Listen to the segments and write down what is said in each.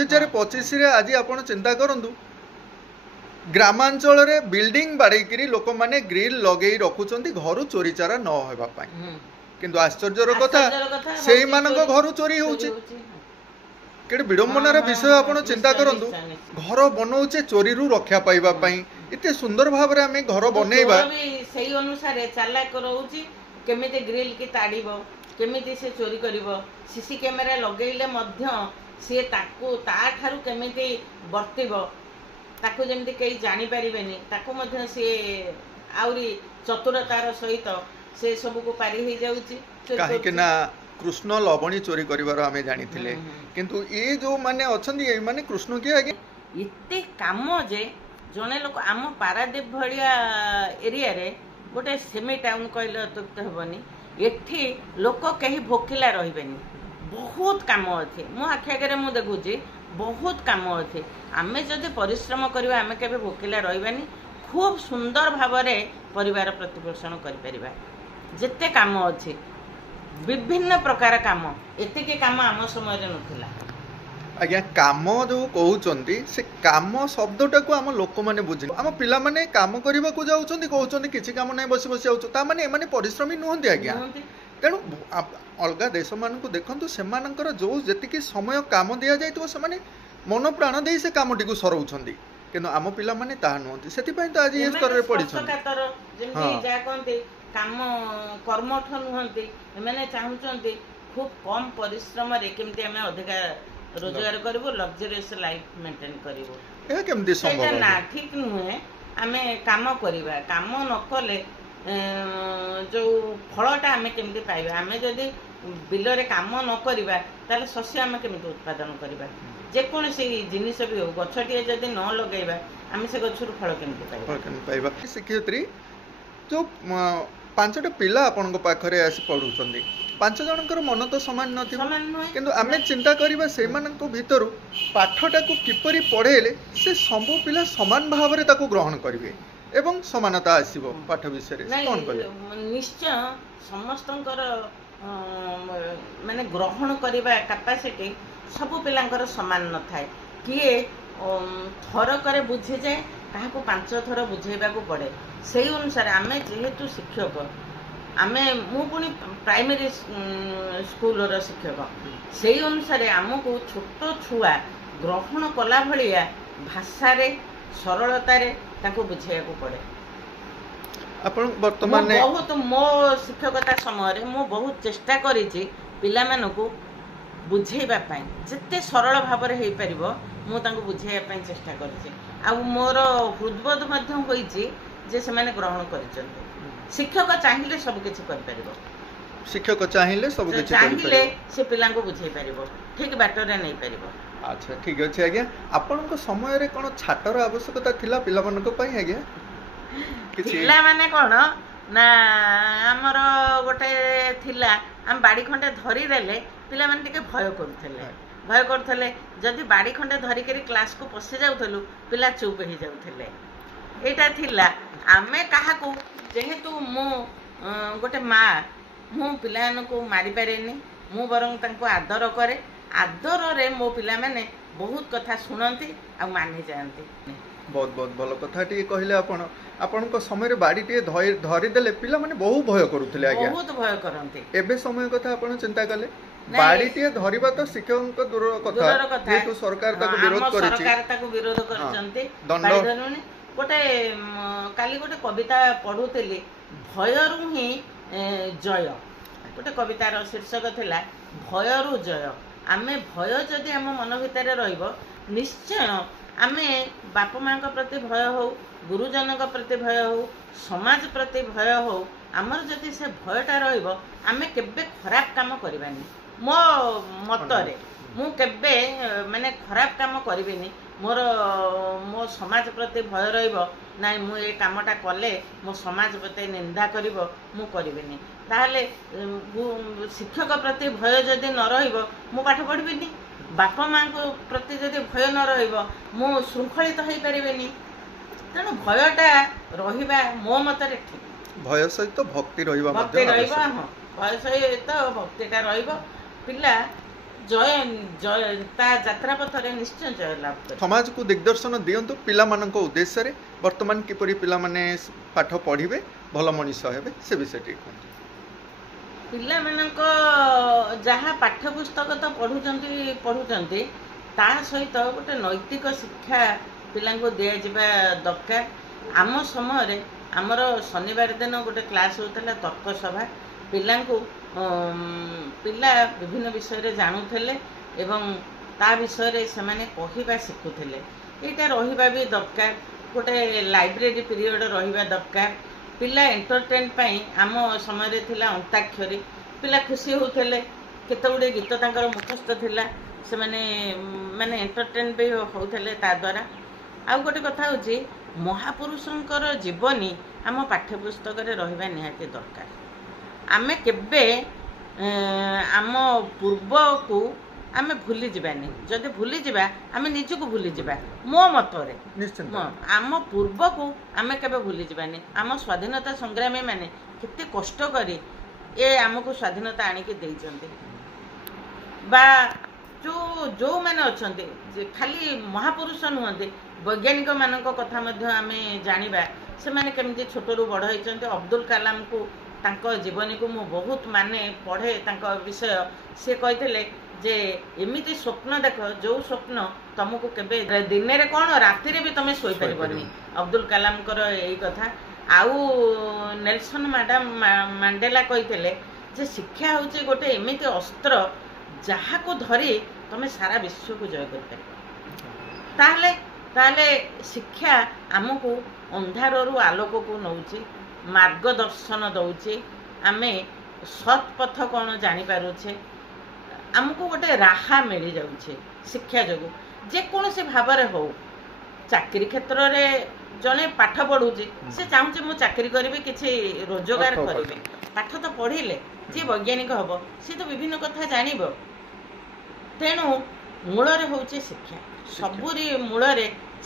2025 रे आज आपण चिंता करंतु ग्रामांचल रे बिल्डिंग बाड़ेकरी लोक माने ग्रिल लगे रखुचंती घर चोरी चारा न होबा पई किंतु आश्चर्यर कथा सेही मानको घर चोरी होउची केडे विडंबनार विषय आपण चिंता करंतु घर बनौचे चोरी रु रक्षा पाइबा पई इते सुंदर भाव रे हमें घर बनेबा सेही अनुसार चालाक रहउची केमिते ग्रिल की ताड़ीबो केमिति से चोरी करिवो सीसी कैमेरा लगेइले मध्य से ताकू ता ठारू केमिति बर्तिबो ताकू जेमति केही जानि परिबेनी ताकू मध्य से आउरी चतुरतार सहित से सब को पारी हो जाउची काहे कि ना कृष्ण लवणी चोरी करिवार हमें जानिथिले किंतु ए जो माने अछंदी ए माने कृष्ण के आगे इते काम जे जने लोक आम पारादीप भलिया एरिया रे गोटे सेमी टाउन कहले अत्युक्त हेबनी एठी लोक कहीं भोकिला रहिबेनी बहुत काम अच्छे मो आखि आगे मु देखुची बहुत काम अच्छे आमे जदि परिश्रम करबा आमे केबे भोकिला रहिबानी खूब सुंदर भाव में परिवार प्रतिपोषण कर परिबा जेते काम अच्छे विभिन्न प्रकार काम एतिके काम आम समय नथिला आज्ञा काम जो कहउचंती से काम शब्दटा को आम लोक माने बुझि आम पिला माने काम करबा को जाउचंती कहउचंती किछि काम नै बसी बसी आउछ ता माने एमाने परिश्रमी नहंती आज्ञा तेणु अलगा देश मानक देखु से जो जी समय काम दि जाए से मन प्राण दे से कमटी को सरौंट कि आम पिला माने ता नुहति से तो आज ये स्तर पड़ी काम कर्मठ नुहति एमाने चाहूचंती खूब कम परिश्रम रे केमती हमें अधिका रोजगार करिवो लग्जरियस लाइफ मेंटेन करिवो ए केमती संभव ना ठीक नुहे आमे काम करिबा काम न कले जो फलटा आमे केमती पाइबा आमे जदि बिल रे काम न करिबा ताले शस्य आमे केमती उत्पादन करिबा जे कोन से जिनिस भी हो गछटिए जदि न लगाइबा आमे से गछुर फल केमती पाइबा शिक्षयित्री जो पांचटा पिला आपन पाखरे आसी पढुचंदी पांच जनकर मन तो समान नथिबो किंतु आमे चिंता करिबा से मानक भितरु पाठटा को किपरि पढेले से सब पिला समान भाव रे ताको ग्रहण करिवे एवं समानता आसीबो पाठ विषय रे कोन कले निश्चय समस्तंकर माने ग्रहण करिबा कैपेसिटी सब पिलांकर समान न थाए किए थर करे बुझे जाए काहाको 5 थर बुझेबा को पड़े सेही अनुसार आमे जेहेतु शिक्षक आमे मु पुनी प्राइमरी स्कूल रो शिक्षक सेही अनुसार आमको छोट छुआ ग्रहण कला भलिया भाषा रे सरलता रे ताको बुझेया को पड़े अपन वर्तमान बहुत मो शिक्षकता समय रे मु बहुत चेष्टा करिछि पिला मानको बुझेबा पई जत्ते सरल भाव रे हेई परिबो मु ताको बुझेया पई चेष्टा करिछि आ मोर हृदबोध मध्य होईछि जे से माने ग्रहण करिछन्ते शिक्षक चाहिए सब किछि कर परिबो शिक्षक चाहिए सब किछि कर परिबो चाहिए से पिला को बुझेई परिबो ठीक बाटर रे नै परिबो अच्छा ठीक अछि आज्ञा आपन को समय रे कोन छाटर आवश्यकता थिला पिला मन को पई आज्ञा किछि पिला माने कोन ना हमर गोटे थिला हम बाड़ी खंडे धरी देले पिला माने टिके भय करथले जदि बाड़ी खंडे धरी करी क्लास को पसे जाउथलु पिला चुप ही जाउथले एटा थिला आमे काहा को जेहेतु मो गोटे माँ मु पिलान को मारी पारेनी मु बरং तांको आदर करे आदर रे मो पिला माने बहुत कथा सुनंती आ मानि जानती बहुत बहुत भलो कथा टी कहले आपण को समय रे बाड़ी टी धरी देले पिला माने बहुत भय करूथले आज्ञा बहुत भय करंती एबे समय कथा आपण चिंता कले बाड़ी टी धरिबा तो शिक्षक को दूर कथा जेतु सरकार ताको विरोध करिछि सरकार ताको विरोध करचंती दंड गोटे काली गोटे कविता पढ़ुली भयरु ही जय गोटे कवितार शीर्षक थिला भयरु जय आमे भय जदि आम मन भितर रहिबो निश्चय आमे बाप माँ प्रति भय हो गुरुजन प्रति भय हो समाज प्रति भय हो आमर जदि से भयटा रहिबो आमे केबे खराब काम करबानी मो मतरे मु केबे माने खराब काम करबिनी मोर मो समाज प्रति भय रहिबो नाइ मु ए कामटा कले मो समाज प्रति निंदा करिवो मु करबिनी ताहले शिक्षक प्रति भय जदि न रहिबो मु पाठ पढ़बिनी बापा माँ को प्रति जदि भय न रहिबो मु शृंखलित होई परिबेनी तेणु भयटा रहिबा मो मतरे ठीक भय सहित भक्ति रहिबा भक्ति रहिबा हां भय सहित भक्तिटा रहिबो पिला जय जय ता यात्रा पथरे निश्चय जय लाभ करे। समाज को दिग्दर्शन दियंतु पिला मानक उद्देश्य रे वर्तमान किपरि पिला माने पाठ पढ़िबे भल मनीष हेबे से विषय ठीक पिला मानक जहाँ पाठ्यपुस्तक तो पढ़ुचंती ता सहित गोटे नैतिक शिक्षा पिलांको दिया जिबा दरकार। आम समय आमर शनिवार दिन गोटे क्लास होता तर्क सभा पिलांको पिला विभिन्न विषय जानूले एवं ता विषय से माने कहवा शिखुले। यहाँ रहिबा भी दरकार गोटे लाइब्रेरी पीरियड रहिबा दरकार। पिला एंटरटेन पाई आम समय थिला अंताक्षरी पिला खुशी होते केते गुडे गीत तांकर मुखस्थ थिला से माने एंटरटेन भी होते ता द्वारा। आउ गोटे कथा होची महापुरुषंकर जीवनी आम पाठ्यपुस्तक रहिबा निहाती दरकार। आमे केबे आम पूर्व को आमे भूली जिबानी जदि भूली जिबा आमे निजको भूली जिबा मो मतरे निश्चित आम पूर्व को आमे केबे भूली जिबानी। आम स्वाधीनता संग्रामी माने केते कष्ट करी ए आमको स्वाधीनता आनिके देइचंती बा जो मैंने अच्छा खाली महापुरुष नुहंती वैज्ञानिक मानक कथा मध्य आमे जानिबा से माने केमती छोटरू बड़ होइचंती। अब्दुल कलाम को तांको जीवनी को मु बहुत माने पढ़े तांको विषय से कहते जे एमिति स्वप्न देख जो स्वप्न तुमको केबे दिन रे कोन राति रे भी तुम सोई परिबनी। अब्दुल कलाम कर यही कथा। आउ नेल्सन मंडेला कहते जे शिक्षा होचे गोटे एमिति अस्त्र जहाँ को धरी तुम सारा विश्व को जय कर ताहले ताहले शिक्षा आमको अंधार रु आलोक को नौची मार्गदर्शन दौचे आमे सत् पथ कौन जानी पारुछे आमको गोटे राहा मिल जाउछे शिक्षा जगु जेकोसी भाव हो। चाकरी क्षेत्र रे जने पाठ पढ़ुची से चाहूँ मु चाकरी करी किसी रोजगार करी पाठ तो पढ़िले जे वैज्ञानिक हम सी तो विभिन्न कथा जानिब। तेणु मूल हूँ शिक्षा सबुरी मूल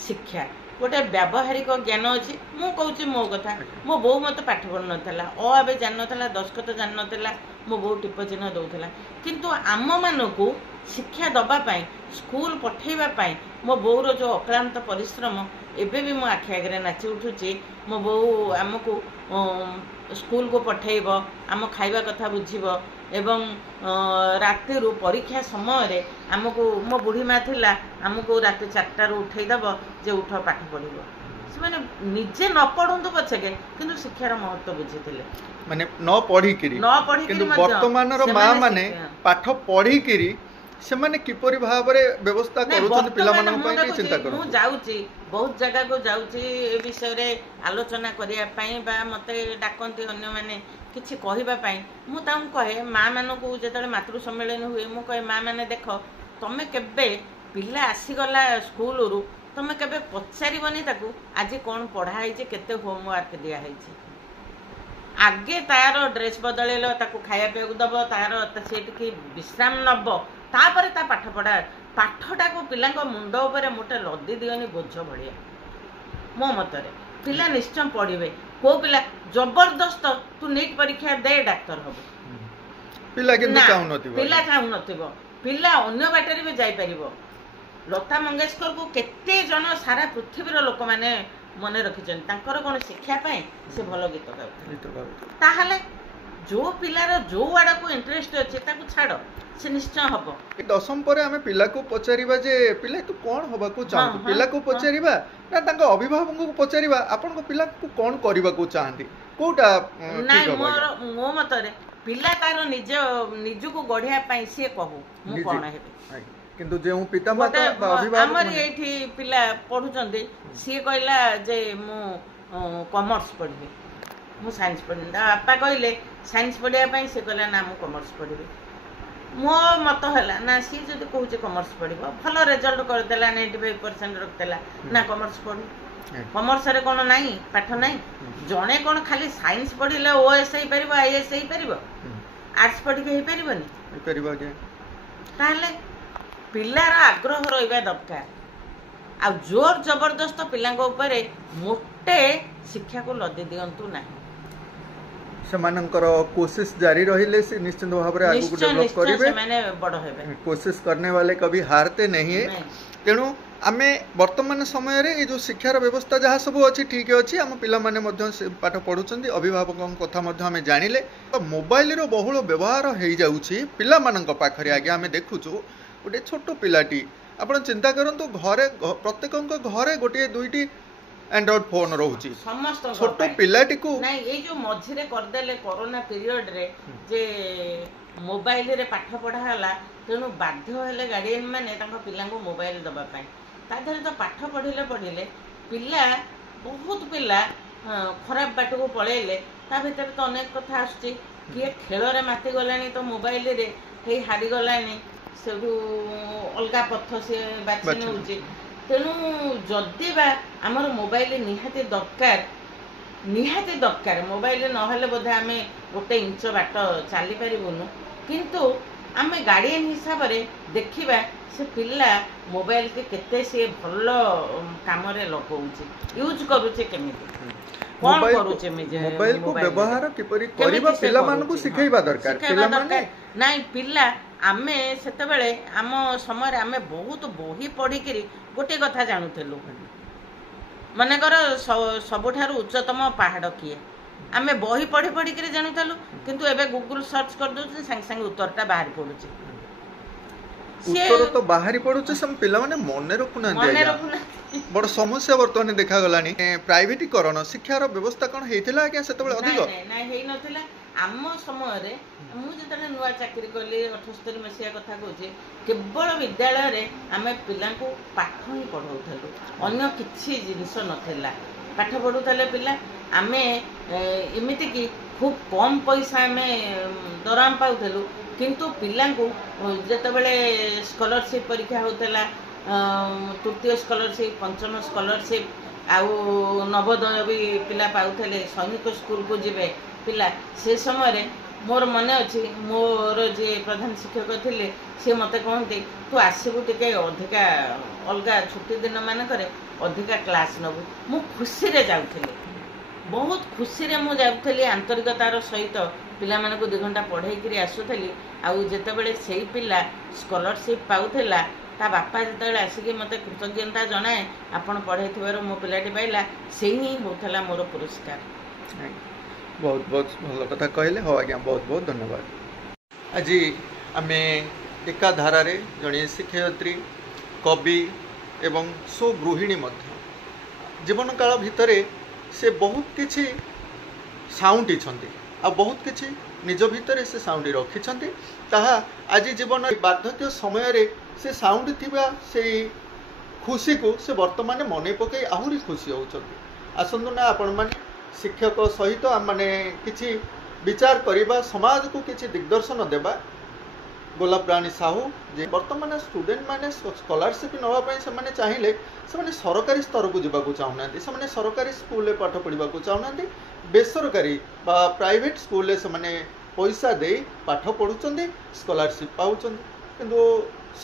शिक्षा गोटे व्यावहारिक ज्ञान अच्छी मु कहूँ मो कथा मो बो मत पाठ पढ़ नाला अबे जान नाला दस्खत जान नाला मो बो टिप चिन्ह दौला किंतु आम मानू शिक्षा दवापाई स्कूल पठेवाई मो बोर जो अक्लांत परिश्रम एबे भी मो आखि आगे नाची उठुची। मो बो आमको स्कूल को पठेब आम खाइबा कथा बुझीब एवं राति परीक्षा समय आमको मो बुढ़ी माँ थिला आमको राति 4 उठेदब जे उठ पाठ पढ़ से माने निजे न पढ़ु पछके किंतु शिक्षार महत्व बुझीथिले माने न पढ़ी किंतु वर्तमान रो माँ माने पाठ पढ़ी किरी से माने किपरि भाव रे व्यवस्था करूछन पिला मानन पई चिंता करू। मु जाउची बहुत जगह को जाउची ए विषय रे आलोचना करिया पई बा मते डाकंती अन्य माने किछि कहिबा पई मु ताऊ कहे माँ मानकू जेतले मातृ सम्मेलन हुए मु कहे माँ माने देख तमे केबे पिला आसी गला स्कूल रु तमे केबे पचारिबनी ताकू आज कोन पढ़ाई जे केते होमवर्क दिया हैछि आगे तार ड्रेस बदलेलो ताकू खाया पे दब तार सेठी विश्राम नब तापर ता पाठ पढ़ा पाठटा को पिला मुंड उपर मोटे लदी दिगनी बोझ भाया मो मतरे पिला निश्चय पढ़े को पिला जबरदस्त तू नीट परीक्षा दे डाक्तर हम पिला चाहू नथिबो पिला अन्य बाटर भी जाई परिबो। लता मंगेशकर को केते जन सारा पृथ्वीर लोक माने मन रखिछन तांकर कोन शिक्षा पाए से भलो गीत गाउ ताहले जो पिलार जो आड़ा को इंटरेस्ट अच्छे ताकू छाड़ से निश्चय हम। दशम पर आम पिला को पचारिबा जे पिला तू कौन हबा को चाहू पिला को पचारिबा ना तांका अभिभावक को पचारिबा आपन को पिला को कौन करबा को चाहंती कोटा नाही मो मतरे पिला तार निज को गढ़िया पाई से कहू मु कोन हेबे किंतु जे हूँ पिता माता अभिभावक हमर एठी पिला पढुचंदी सी कहला जे मु कॉमर्स पढ़बी मु साइंस पढ़ी बापा कहले साइंस पढ़िया पाई से कहला ना मु कॉमर्स पढ़बी मो मत है ना सी जब कहे कॉमर्स पढ़ भल रिजल्ट करदेला 95% रखदेला ना कॉमर्स पढ़ कॉमर्स रे कौन नाई पाठ नाई जड़े कौन खाली साइंस पढ़ले ओएस हो पार आईएएस हो पार आर्ट्स पढ़ी हो पार ताहले पिलार आग्रह रहा दरकार आ जोर जबरदस्त पिला मोटे शिक्षा को लदी दिंतु ना ସେମାନଙ୍କର कोशिश जारी रहिले से निश्चित भाव में आगु डेवलप करिवे बड़ हेबे कोशिश करने वाले कभी हारते नहीं है तेणु आमे वर्तमान समय रे ये जो शिक्षार व्यवस्था जहाँ सब अच्छी ठीक अच्छी आम पिला माने मध्य पाठ पढ़ुଛନ୍ତି अभिभावकों कथा मध्य आमे जानिले मोबाइल रो बहुल व्यवहार हो जाउछि पिला मानक पाखरे आगे आमे देखुछु गोटे छोट पिलाटी आपण चिंता करंतु घरे प्रत्येक घरे गोटे दुईटी एंड्रॉइड फोन रोची समस्त छोट पिलाटी को नहीं ये जो मझिरे कर देले कोरोना पीरियड रे जे मोबाइल रे पाठ पढ़ा हला तेणु बाध्य हेले गार्डियन माने तांको पिला को मोबाइल दबा पाई ता धरे तो पाठ पढ़िले पिला बहुत पिला खराब बाट को पळेले ता भीतर तो अनेक कथा आछी किए खेल रे माति गलानी तो मोबाइल रे हे हारी गलानी सेडू अलगा पथ से बाछि नउची तेणु जदि बा आमर मोबाइल निहाती दरकार मोबाइल नहेले बोधे आमे गोटे इंच बाट चली पारिबुनु किंतु आमे गार्डियन हिसाब रे देखिबा से पिल्ला मोबाइल के केते से भल काम रे लगाउची यूज करूचे केमिति कोन करूचे मोबाइल को व्यवहार किपरि करिबा पिल्ला मान को सिखाइबा दरकार पिल्ला माने नाही पिल्ला आमे सेतबेले आम समय आमे बहुत बही पढ़ी करी गोटे कथा जानुथेलु माने कर सबुठारु उच्चतम पहाड़ किए आमे बही पढ़ी पढ़ी करी जानुथेलु किंतु एबे गूगल सर्च कर दोछ संग संग उत्तरटा बाहर पडुची उत्तर तो बाहरी पड़ुचे सब पिला माने मने रखुना बड़ समस्या वर्तमान देखा गलानी प्राइवेटीकरण शिक्षार व्यवस्था कौन हेतिला आज्ञा सेतबेले अधिक नाही हेई नथिला आम समय रे मु जेतले नुआ चाकरी करली 78 मसिया कथा कहूचे केवल विद्यालय रे आमे पिला को पाठ ही पढ़ौथलु अन्य किछि जिनिस नथिला पाठ पढ़ुथले पिला आमे एमिति की खूब कम पैसा आमे दराम पाउथलु किंतु पिला को जेतबेले स्कॉलरशिप परीक्षा होतला तृतीय स्कॉलरशिप पंचम स्कॉलरशिप आउ नवोदय भी पिला पाउथले सैनिक स्कूल को जिबे पिला से समय रे मोर मन अच्छी मोर जे प्रधान शिक्षक थिले से मते कहते तू आसबू टिके अधिका अलगा छुट्टी दिन मान करे अधिका क्लास नबू मु खुशी रे जाउथले बहुत खुशी रे मु जाउथली आंतरिकतार सहित पिला माने को 2 घंटा पढ़ाई करी आसुथली आउ जेतेबेले सेही पिला स्कॉलरशिप पाउथला ता बापा जेतेबेले आसिके मते कृतज्ञता जणाए आपण पढ़ाइथिबारो मो पिलाटी पाइला सेही होथला मोर पुरस्कार बहुत बहुत भल कथा कहले हो आज्ञा बहुत बहुत धन्यवाद आज आम एका धारा रे जड़े शिक्षयित्री कवि एवं सुगृहिणी जीवन काल भितर से बहुत किछि साउंडी आ बहुत किछि निज भितर से साउंडी रखिछंती ताहा आज जीवन बार्धक्य समय रे से साउंड थिबा से खुशी को से वर्तमान मन पकई आहुरी खुशी होउछंती आसंतु ना आपण माने शिक्षक सहित आम माने किछि विचार करिबा समाज को किछि दिग्दर्शन देबा गोलाप राणी साहू जे वर्तमान स्टूडेंट माने स्कॉलरशिप नवा पई से माने चाहिए से माने सरकारी स्तर को जीवा चाहूना से माने सरकारी स्कूल पाठ पढ़ा चाहूना बेसरकारी बा प्राइवेट स्कूल से माने पैसा दे पाठ पढ़ुचंदी स्कॉलरशिप पाउचंदी किंतु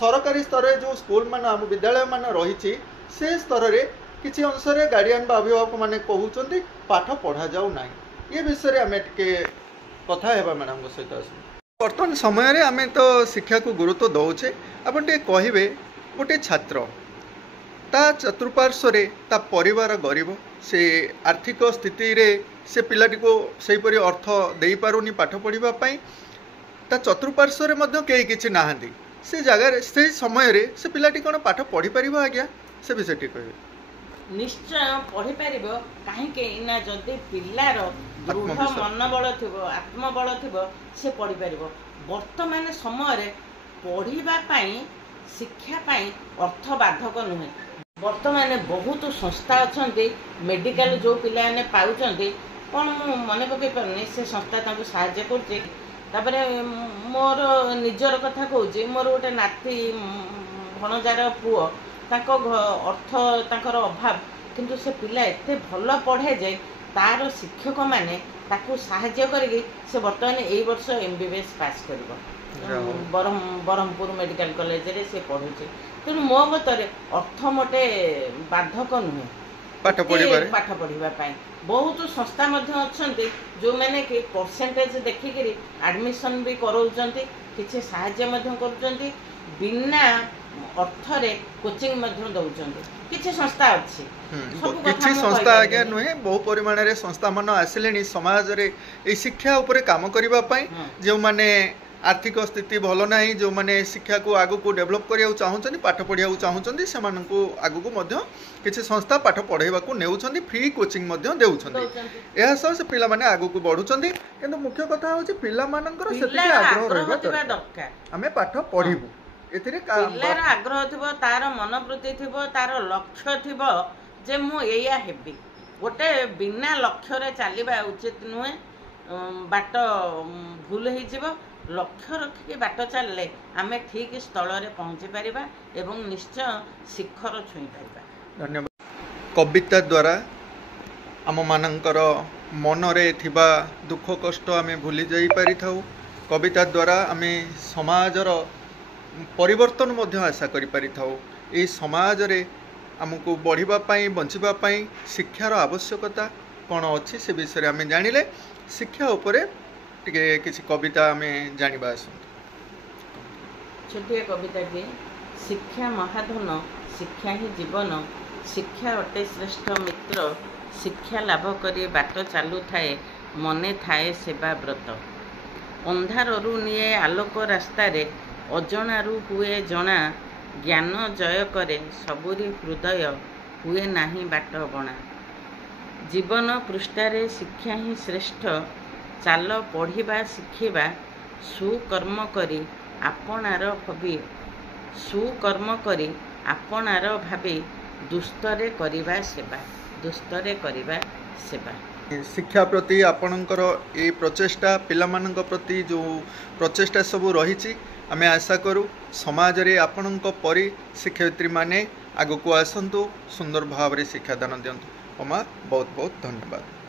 सरकारी स्तर जो स्कूल मान आम विद्यालय मान रही से स्तर रे किछि अंश रे गार्डियन बा अभिभावक माने कहउचंदी पाठ पढ़ा जाऊ नाही ये विषय रे हमें टिके कथा हेबा मैडम को सहित वर्तमान समय रे आमे तो शिक्षा को गुरुत्व दौचे अपन टे कहिबे गोटे छात्र ता चतुर्पार्श्व रे ता परिवार गरीब से आर्थिक स्थिति रे से पिलाटी को सही परि अर्थ देई पारुनी पाठ पढ़िबा पई ता चतुर्पार्श्व रे मध्य केही किछि नाहंदी से जगह रे से समय रे से पिलाटी कोन पाठ पढ़ी परिबा आज्ञा से विषय टी कहिबे निश्चय पढ़ी पारिबो काहेकि ना जदि पिल्लार दृढ़ मनोबल थिबो आत्मबल थिबो से पढ़ी पारिबो वर्तमान समय रे पढ़िबा पई शिक्षा पई अर्थ बाधक नुहे वर्तमान बहुत संस्था अछंती मेडिकल जो पिला ने पाउचंती कोन मने पके परनी से संस्था ताको सहायता करते तापरे मोर निजर कथा कहूची मोर गोटे नाती भणजार पुओ ताको अर्थ ताकर अभाव किंतु से पिला एते भल पढ़े जे तार शिक्षक माने ताको सहायता करके से वर्तमान एई वर्ष एमबीबीएस पास करबो बरहमपुर मेडिकल कॉलेज रे से पढ़ुचे तेणु मो मतरे अर्थ मोटे बाधक नुहे पाठ पढ़िबारे पाठ पढ़िबा पाई बहुत संस्था मध्य अछंती जो माने कि परसेंटेज देखि करी एडमिशन भी करौचंती किछि सहाय्य मध्य करूचंती बिना अर्थरे कोचिंग मध्य दउचंती किछि संस्था अछि किछि संस्था आज्ञा नुहे बहु परिमाण रे संस्था मन आसिलेनी समाज रे ए शिक्षा ऊपर काम करिबा पई जो माने आर्थिक स्थिति भल ना जो माने शिक्षा को आगु को डेवलप करिया चाहउछनी पाठ पढ़िया चाहउछनी से माननको आगु को मध्य किछि संस्था पाठ पढ़ाइबा को नेउछनी फ्री कोचिंग मध्य देउछनी एहा सब से पिला माने आगु को बढ़ुछनी किंतु मुख्य कथा होछि पिला मानकर सेति आग्रह रहबा दरकार हमें पाठ पढ़िबु एथिरे पिलार आग्रह थिबो तार मनोवृत्ति थिबो तार लक्ष्य थिबो जे मु एया हेबी गोटे बिना लक्ष्य रे चलीबा उचित नुहे बाट भूल हो जीव लक्ष्य रखिक बाट चलले आमे ठीक स्थल रे पहुँची पारिबा एवं निश्चय शिखर छुई पारिबा। धन्यवाद। कविता द्वारा आम मानकर मन रे थिबा दुख कष्ट आमे भूली जाई पारि थाउ कविता द्वारा आमे समाजर परिवर्तन मध्य आशा करि पारि थाउ ए समाज रे आमको बढ़िबा पाई बंचिबा पाई शिक्षार आवश्यकता कौन अच्छी से विषय आम जानिले शिक्षा उपरे टिके किसी कविता आम जानिबा आसु छोटिया कविता के शिक्षा महाधन शिक्षा ही जीवन शिक्षा अटे श्रेष्ठ मित्र शिक्षा लाभ करी बाट चालू थाए मने थाए सेवा व्रत अंधारु निये आलोक रास्तारे अजणारू हुए जना ज्ञान जय करे सबुरी हृदय हुए नाही बाट बणा जीवन पृष्ठारे शिक्षा ही श्रेष्ठ चाल पढ़िबा शिखिबा सुकर्म करी आपणार भावी सुकर्म करी आपणार भावी दुस्तरे करिबा सेवा शिक्षा प्रति आपणकर ए प्रचेष्टा पिलामानंक प्रति जो प्रचेष्टा सबू रही आमे आशा करूँ समाज रे आपणक परी शिक्षयित्री माने आगु को आसंतु सुंदर भाव रे शिक्षादान दियंतु। अमा बहुत बहुत धन्यवाद।